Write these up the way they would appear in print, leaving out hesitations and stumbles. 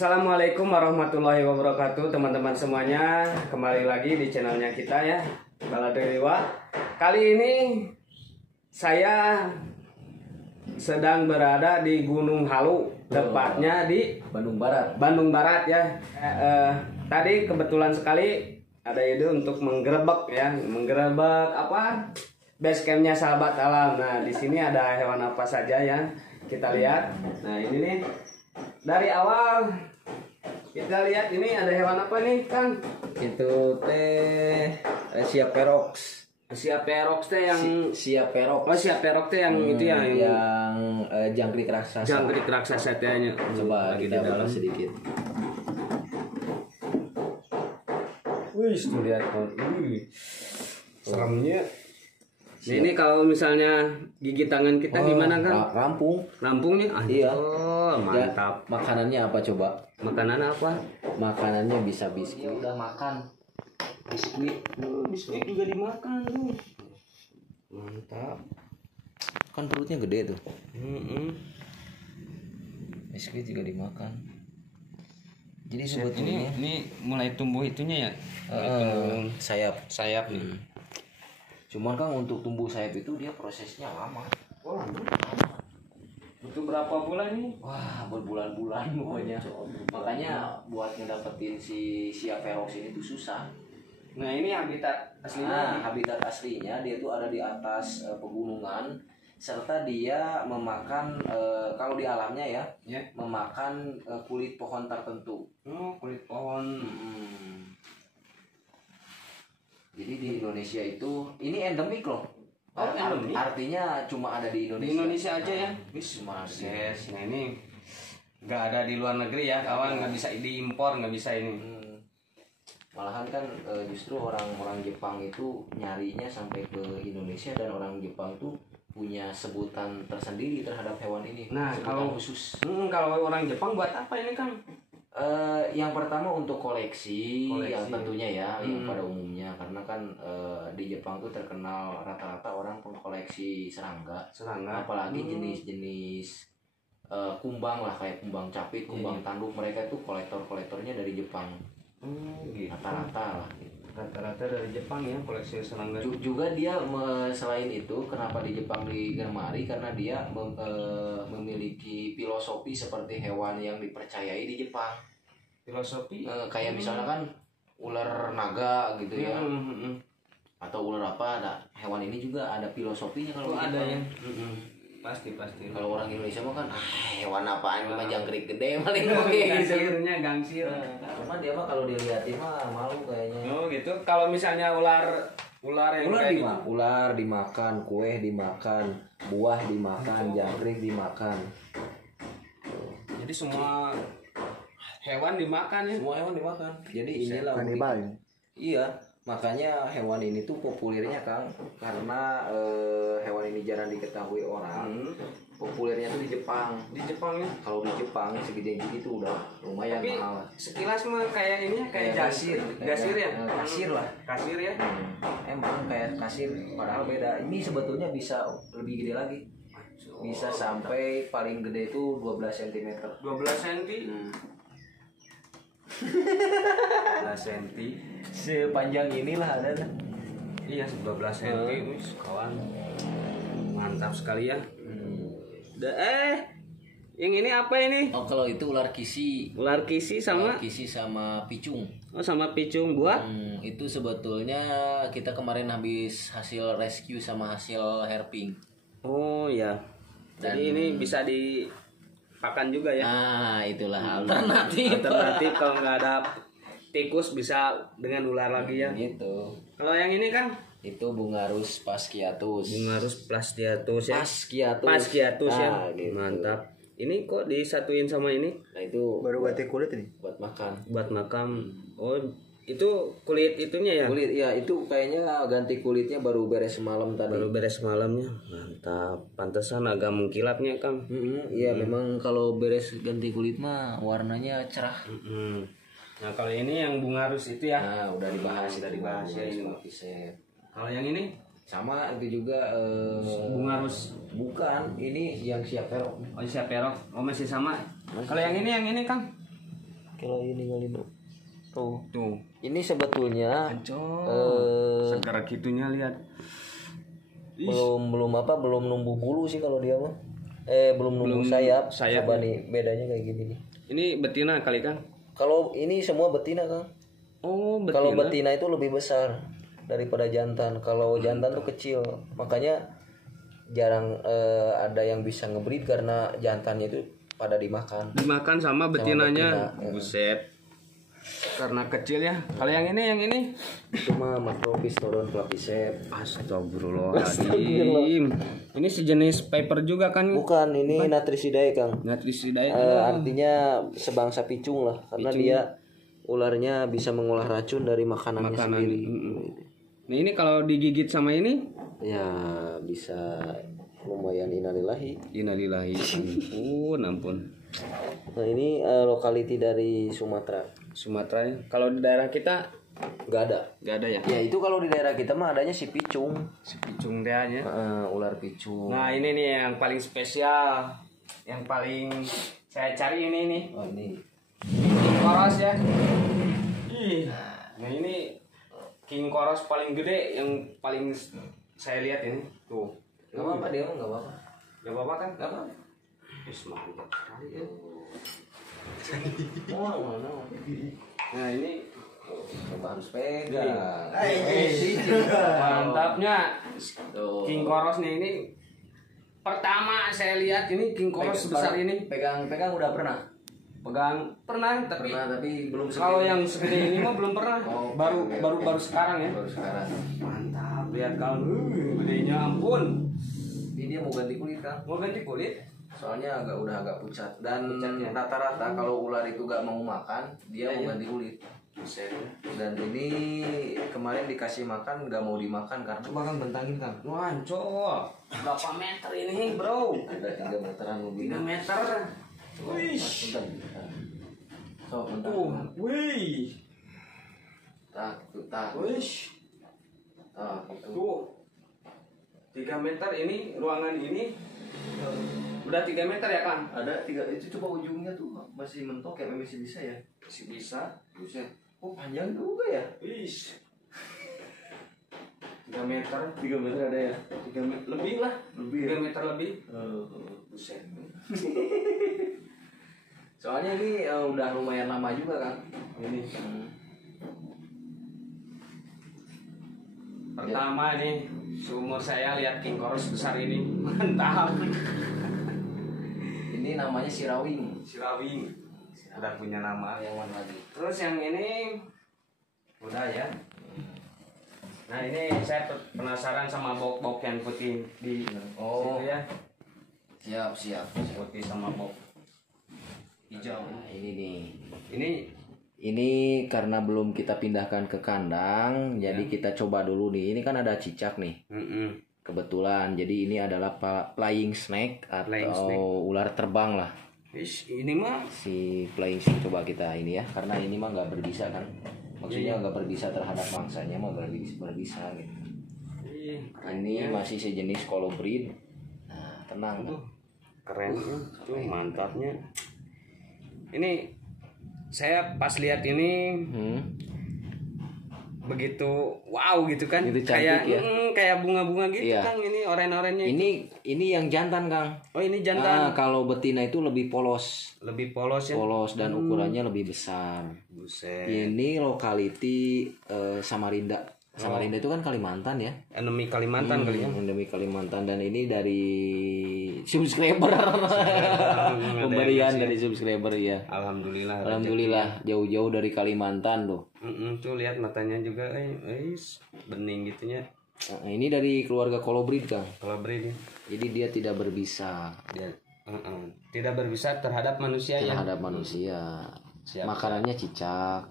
Assalamualaikum warahmatullahi wabarakatuh, teman-teman semuanya. Kembali lagi di channelnya kita ya, Balade Dewa. Kali ini saya sedang berada di Gunung Halu, tepatnya di Bandung Barat. Bandung Barat ya. Tadi kebetulan sekali ada ide untuk menggerebek ya, menggerebek apa? Base campnya sahabat alam. Nah, di sini ada hewan apa saja ya? Kita lihat. Nah, ini nih. Dari awal kita lihat ini ada hewan apa nih, Kang? Itu teh Sia Perox. Sia Perox teh yang Sia Perox. Oh, Sia Perox teh yang itu ya, yang jangkrik raksasa. Jangkrik raksasa tehnya. Coba lagi kita di dalam bahas sedikit. Wih, tuh lihat tuh. Seremnya. Nah, ini kalau misalnya gigi tangan kita gimana, Kang? Rampung. Rampung nih. Iya. Oh, mantap. Ya, makanannya apa coba? Makanan apa? Makanannya bisa biskuit. Udah makan. Biskuit. Biskuit juga dimakan tuh. Mantap. Kan perutnya gede tuh. Biskuit juga dimakan. Jadi ya, sebetulnya ini mulai tumbuh itunya ya. Sayap nih. Cuman kan untuk tumbuh sayap itu dia prosesnya lama. Oh, lama. Butuh berapa bulan nih? Wah, berbulan-bulan pokoknya. Makanya buat ngedapetin si Sia Perox ini tuh susah. Nah, ini habitat aslinya. Habitat aslinya dia tuh ada di atas pegunungan, serta dia memakan kalau di alamnya ya, memakan kulit pohon tertentu. Oh, kulit pohon. Jadi di Indonesia itu ini endemik loh. Oh, endemik. Artinya cuma ada di Indonesia. Di Indonesia aja ya. Cuma yes. Nah, ini nggak ada di luar negeri ya, kawan. Nggak bisa diimpor, nggak bisa ini. Malahan kan justru orang-orang Jepang itu nyarinya sampai ke Indonesia, dan orang Jepang tuh punya sebutan tersendiri terhadap hewan ini. Nah, sebutan kalau khusus. Kalau orang Jepang buat apa ini, Kang? Yang pertama untuk koleksi. Yang tentunya ya, yang pada umumnya, karena kan di Jepang tuh terkenal rata-rata orang pengkoleksi serangga. Apalagi jenis-jenis kumbang lah, kayak kumbang capit, kumbang tanduk. Mereka tuh kolektornya dari Jepang. Gitu. Rata-rata lah gitu. Rata-rata dari Jepang ya koleksi serangga. Juga dia selain itu kenapa di Jepang digemari, karena dia memiliki filosofi seperti hewan yang dipercayai di Jepang. Filosofi kayak misalnya kan ular naga gitu ya, atau ular apa, ada hewan ini juga ada filosofinya kalau ada ya. Pasti. Kalau orang Indonesia mah kan hewan apaan, cuma jangkrik gede paling gitu. Gangsir. Cuman dia mah kalau dilihatin mah malu kayaknya. Oh gitu. Kalau misalnya ular yang ular dimakan, kue dimakan, buah dimakan, jangkrik dimakan. Jadi semua hewan dimakan ya. Semua hewan dimakan. Jadi inilah iya, makanya hewan ini tuh populirnya Kang, karena hewan ini jarang diketahui orang. Populernya tuh di Jepang. Di Jepang ya. Kalau di Jepang segede gini tuh udah lumayan mahal. Sekilas mah kayak ini ya, kayak jasir ya. Kasir ya. Emang kayak kasir, padahal beda. Ini sebetulnya bisa lebih gede lagi. Bisa sampai paling gede itu 12 cm. 12 cm. 12 cm. Sepanjang inilah ada. Iya, 12 cm. Kawan. Mantap sekali ya. Yang ini apa ini? Oh, kalau itu ular kisi. Ular kisi sama picung. Oh, sama picung buat? Itu sebetulnya kita kemarin habis hasil rescue sama hasil herping. Oh ya. Jadi ini bisa dipakan juga ya? Itulah alternatif. Kalau nggak ada tikus bisa dengan ular lagi ya. Gitu. Kalau yang ini kan? Itu Bungarus Pasciatus. Bungarus Pasciatus ya. Pasciatus ya. Gitu. Mantap. ini kok disatuin sama ini? Nah itu Baru ganti kulit ini. buat makan. Buat makam. Oh, itu kulit itunya ya? Kulit ya itu kayaknya ganti kulitnya baru beres semalam tadi. Baru beres malamnya. Mantap. Pantesan agak mengkilapnya, Kang. Iya memang kalau beres ganti kulit mah warnanya cerah. Nah, kalau ini yang bunga rus itu ya. Nah udah dibahas ya ini. Pisep. Kalau yang ini Sama itu juga bunga rus. bukan ini yang siap perok. Oh, siap perok. Oh, masih sama. Kalau yang ini, Kang. Kalau ini ngalino. Tuh. Tuh. Ini sebetulnya Segar gitunya lihat. belum numbuh bulu sih kalau dia mah. Belum numbuh sayap. Coba nih bedanya kayak gini nih. Ini betina kali, Kang? Kalau ini semua betina, Kang. Oh, betina. Kalau betina itu lebih besar daripada jantan. Kalau jantan tuh kecil. Makanya jarang ada yang bisa ngebreed karena jantannya itu pada dimakan. Dimakan sama betinanya. Buset. Karena kecil ya. Kalau yang ini Itu mah Macropistodon clapisep. Astagfirullahaladzim. Ini sejenis paper juga kan? Bukan, ini Natrisidae, Kang. Natrisidae. Artinya sebangsa picung lah, karena dia ularnya bisa mengolah racun dari makanannya sendiri. Nah, ini kalau digigit sama ini Ya bisa lumayan innalillahi. innalillahi. Ampun. Nah ini lokality dari Sumatera. Sumatera. Kalau di daerah kita Nggak ada. ya. Ya itu kalau di daerah kita mah adanya si picung. Si picung deanya. Ular picung. Nah, ini nih yang paling spesial. Yang paling saya cari ini nih. Oh ini. King Koros ya. Nah, ini King Koros paling gede yang paling saya lihat ini. Tuh. Gak apa-apa dia mah nggak apa-apa. Gak apa-apa kan? Gak apa-apa. Mantap sekali ya. Wow. Nah, ini Coba harus pegang. mantapnya Tuh. King Koros nih ini. Pertama saya lihat ini King Koros sebesar ini. Pegang udah pernah. Pernah tapi belum kalau yang segede ini mah belum pernah. Baru sekarang ya. Baru sekarang. Mantap, lihat kalau gedenya ampun. Ini dia mau ganti kulit, Kang. Mau ganti kulit? Soalnya udah agak pucat dan rata-rata kalau ular itu gak mau makan dia mau ganti kulit. Dan ini kemarin dikasih makan gak mau dimakan karena coba Kang bentangin, Kang. Wancol, berapa meter ini bro? Ada 3 meteran lebih. 3 meter. Wih. So, bentar. Wih. Tak. Wih. Itu. Tuh. 3 meter ini ruangan ini. Udah 3 meter ya, Kang? Ada 3 itu coba ujungnya tuh masih mentok ya, masih bisa ya? Masih bisa. Buset. Oh, panjang juga ya? Wih. 3 meter. 3 meter ada ya? 3 meter lebih lah. Lebih 3 meter lebih. Buset. Soalnya ini udah lumayan lama juga kan. Ini. Pertama nih, seumur saya lihat King Koros besar ini. Mantap. Ini namanya sirawing. Sirawing. Udah punya nama. Yang mana lagi? Terus yang ini udah ya. Nah, ini saya penasaran sama bok-bok yang putih di situ ya. Siap. Putih sama bok hijau. Nah, ini nih. Ini karena belum kita pindahkan ke kandang, jadi kita coba dulu nih. Ini kan ada cicak nih. Kebetulan, jadi ini adalah flying snake atau ular terbang lah. Ini mah Si flying snake coba kita ini ya, karena ini mah nggak berbisa kan. Maksudnya nggak berbisa terhadap mangsanya, mah berbisa gitu. Ini masih sejenis colobrid. Nah, tenang. keren tuh mantapnya. Ini saya pas lihat ini begitu wow gitu kan, itu kayak cantik ya. Kayak bunga-bunga gitu. Iya. Kang, ini oren-orennya Ini yang jantan, Kang. Oh, ini jantan. Kalau betina itu lebih polos. Lebih polos ya. Polos dan ukurannya lebih besar. Buset. Ini lokality Samarinda. Samarinda itu kan Kalimantan ya. Endemi Kalimantan kali ya. Endemi Kalimantan, dan ini dari subscriber. Pemberian dari subscriber ya. Alhamdulillah jauh-jauh dari Kalimantan loh. Tuh lihat matanya juga bening gitunya. Nah, ini dari keluarga colobrid, Kang. Colobrid ya. Jadi dia tidak berbisa. Tidak berbisa terhadap manusia ya. Terhadap manusia. Siap. Makanannya cicak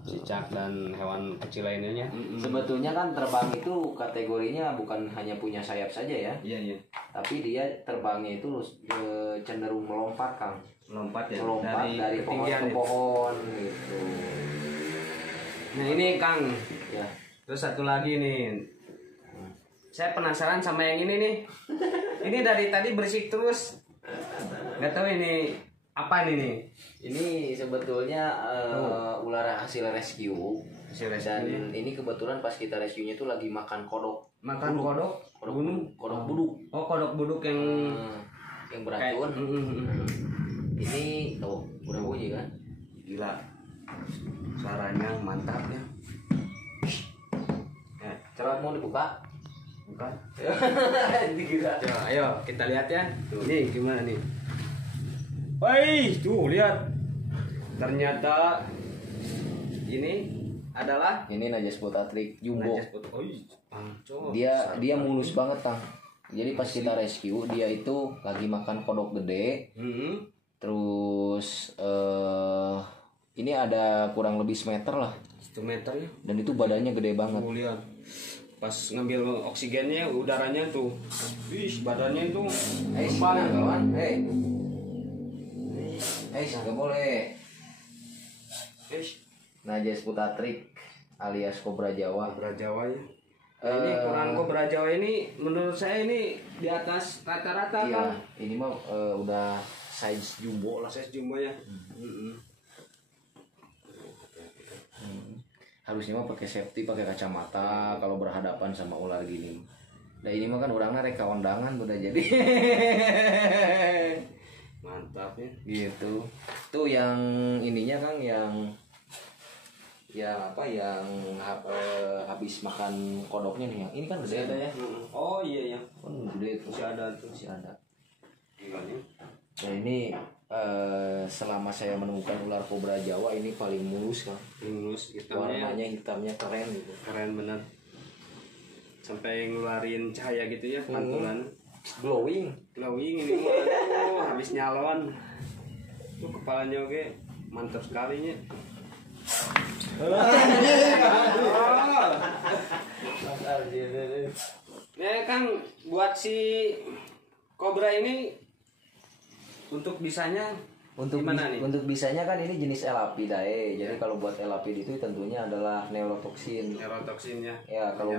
dan hewan kecil lainnya. Sebetulnya kan terbang itu kategorinya bukan hanya punya sayap saja ya. Iya. Tapi dia terbangnya itu cenderung melompat, Kang. Melompat dari pohon ke pohon gitu. Nah ini Kang. Ya. Terus satu lagi nih. Saya penasaran sama yang ini nih. Ini dari tadi berisik terus. Nggak tahu ini apa nih? Ini sebetulnya ular hasil rescue. Dan ini kebetulan pas kita rescue-nya itu lagi makan kodok. Makan kodok? Kodok buduk. Oh, kodok buduk yang beracun. Ini udah bunyi kan? Gila. Suaranya mantap ya. Coba mau dibuka? Bukan. Dikira. Ayo kita lihat ya. Tuh, nih gimana nih? Woi, tuh lihat. Ternyata ini Najas Potatrik jumbo. Oh, Dia mulus banget, Kang. Jadi pas kita rescue dia itu lagi makan kodok gede. Terus ini ada kurang lebih semeter lah. 1 meter ya. Dan itu badannya gede banget. Lihat. Pas ngambil oksigennya, udaranya tuh. Wih, badannya itu kawan. Nggak boleh. Najas Potatrik alias kobra Jawa. Kobra Jawa ya. Ini ukuran kobra Jawa ini menurut saya ini di atas rata-rata iya, kan. Ini mah udah size jumbo lah. Size jumbo ya. Harusnya mah pakai safety, pakai kacamata kalau berhadapan sama ular gini. Nah ini mah kan orangnya reka undangan udah jadi. Mantap ya. Gitu. Tuh yang ininya Kang yang habis makan kodoknya nih yang ini kan gede ada ya. Oh iya ya. Kan gede itu. Masih ada. Nah ini selama saya menemukan ular kobra Jawa ini paling mulus Kang. Mulus hitamnya. Warnanya hitamnya keren gitu. Keren bener. Sampai ngeluarin cahaya gitu ya pantulan. Glowing ini mah habis nyalon. Tuh kepalanya oke mantap sekali nya. Ya Kang, buat si kobra ini untuk bisanya untuk bisanya kan ini jenis Elapidae. Jadi kalau buat Elapid itu tentunya adalah neurotoksin. Neurotoksinnya. Ya, kalau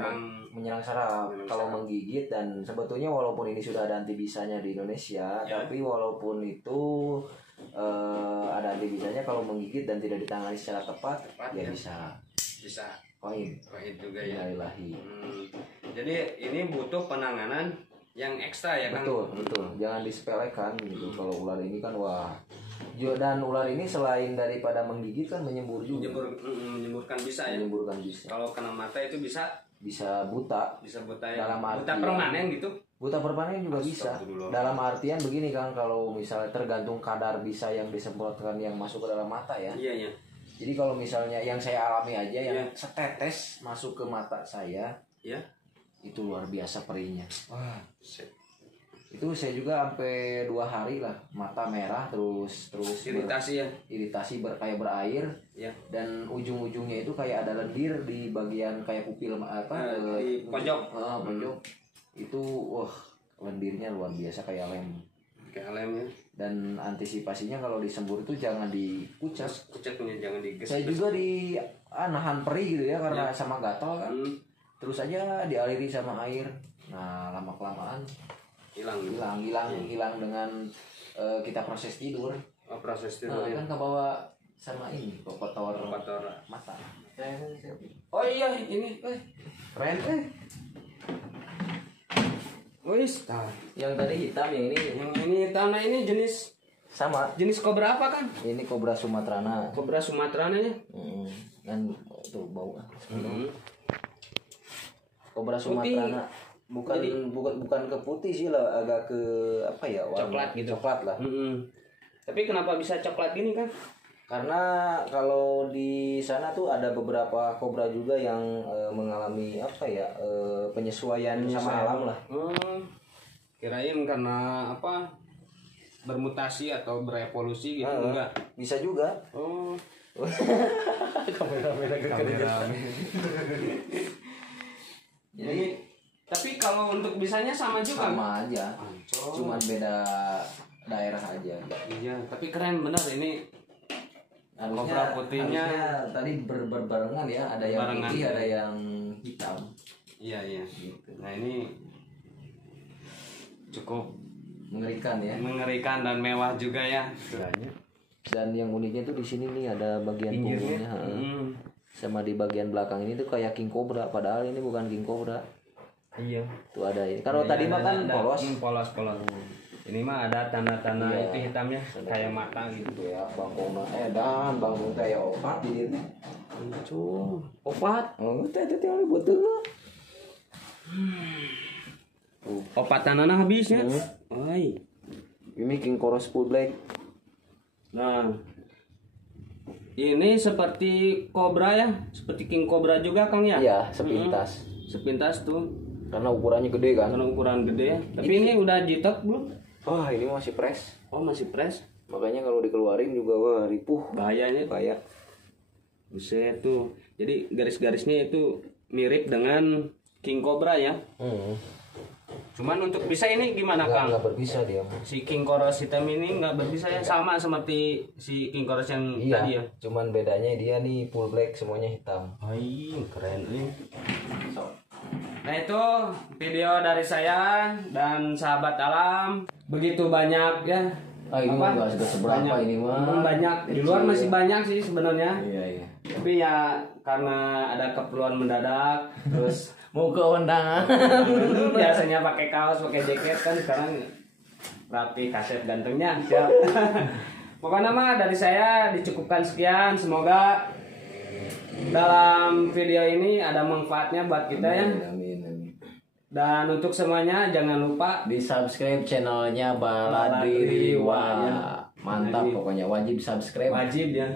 menyerang saraf, kalau menggigit dan sebetulnya walaupun ini sudah ada anti-bisanya di Indonesia, tapi walaupun itu ada anti-bisanya kalau menggigit dan tidak ditangani secara tepat ya bisa pahit juga ya. Ilahi. Jadi ini butuh penanganan yang ekstra ya Kang. Betul. Jangan disepelekan gitu. Kalau ular ini kan dan ular ini selain daripada menggigit kan menyembur juga. Menyemburkan bisa ya. Kalau kena mata itu bisa buta. Bisa buta ya. Dalam buta permanen gitu. Buta permanen juga bisa. Dalam artian begini Kang, kalau misalnya tergantung kadar bisa yang disemprotkan yang masuk ke dalam mata ya. Iya. Jadi kalau misalnya yang saya alami aja yang setetes masuk ke mata saya. Iya. Itu luar biasa perihnya. Wah, itu saya juga sampai 2 hari lah mata merah terus iritasi kayak berair ya. Dan ujung-ujungnya itu kayak ada lendir di bagian kayak pupil di pojok itu lendirnya luar biasa kayak lem ya. Dan antisipasinya kalau disembur itu jangan dikucek jangan diges. Saya juga nahan perih gitu ya karena sama gatal kan. Terus aja dialiri sama air. Nah lama kelamaan hilang dengan kita proses tidur. Kan kebawa sama ini kotor mata. Oh iya ini keren Wis, yang tadi hitam yang ini hitam. Nah ini jenis kobra apa kan? Ini kobra Sumatrana. Kobra Sumatrana ya. Kan tuh bau. Kobra Sumatrana bukan ke putih sih lah, agak ke apa ya, warna coklat lah. Tapi kenapa bisa coklat gini kan? Karena kalau di sana tuh ada beberapa kobra juga yang mengalami penyesuaian sama alam lah. Kirain karena apa? bermutasi atau berevolusi gitu enggak? Bisa juga. Oh. Kamera Jadi tapi kalau untuk bisanya sama juga. sama aja. Cuman beda daerah aja. Iya, tapi keren bener ini. Kobra putihnya tadi berbarengan ya, ada yang barengan. putih, ada yang hitam. Iya, iya. Gitu. Nah, ini cukup Mengerikan ya. mengerikan dan mewah juga ya. Dan yang uniknya tuh di sini nih ada bagian punggungnya, sama di bagian belakang ini tuh kayak king cobra, padahal ini bukan king cobra. Iya. Tuh ada ini. Kalau tadi makan polos. Polos. Ini mah ada tanda-tanda itu hitamnya kayak mata gitu. Ya, bangkong dan bangkong kayak opat di sini. Itu opat. Oh, teh yang betul. Opat tanana habisnya. Ay. Ini king koros full black. Nah, ini seperti kobra ya, seperti king cobra juga Kang ya? Iya, sepintas. Sepintas tuh, Karena ukurannya gede kan. karena ukuran gede ya. Tapi ini udah jitok belum? Wah, ini masih fresh. Oh masih fresh. Makanya kalau dikeluarin juga wah ripuh. Bahayanya Kayak buset tuh. Jadi garis-garisnya itu mirip dengan king cobra ya. Cuman untuk bisa ini gimana Kang? nggak berbisa dia. Si king koros hitam ini nggak berbisa ya, sama seperti si king koros yang tadi ya. Cuman bedanya dia nih full black, semuanya hitam. Hai, keren nih. Nah itu video dari saya dan sahabat alam. Begitu banyak ya. Ini nggak seberapa banyak, ini mah. banyak di luar masih banyak sih sebenarnya. Iya. Tapi ya karena ada keperluan mendadak, terus Mau ke undangan. biasanya pakai kaos, pakai jaket kan sekarang rapi, kaset gantengnya. Siap. Pokoknya mah dari saya dicukupkan sekian. Semoga dalam video ini ada manfaatnya buat kita ya. Amin. Dan untuk semuanya jangan lupa Di subscribe channelnya Baladri Riwa. Mantap, pokoknya wajib subscribe. wajib ya.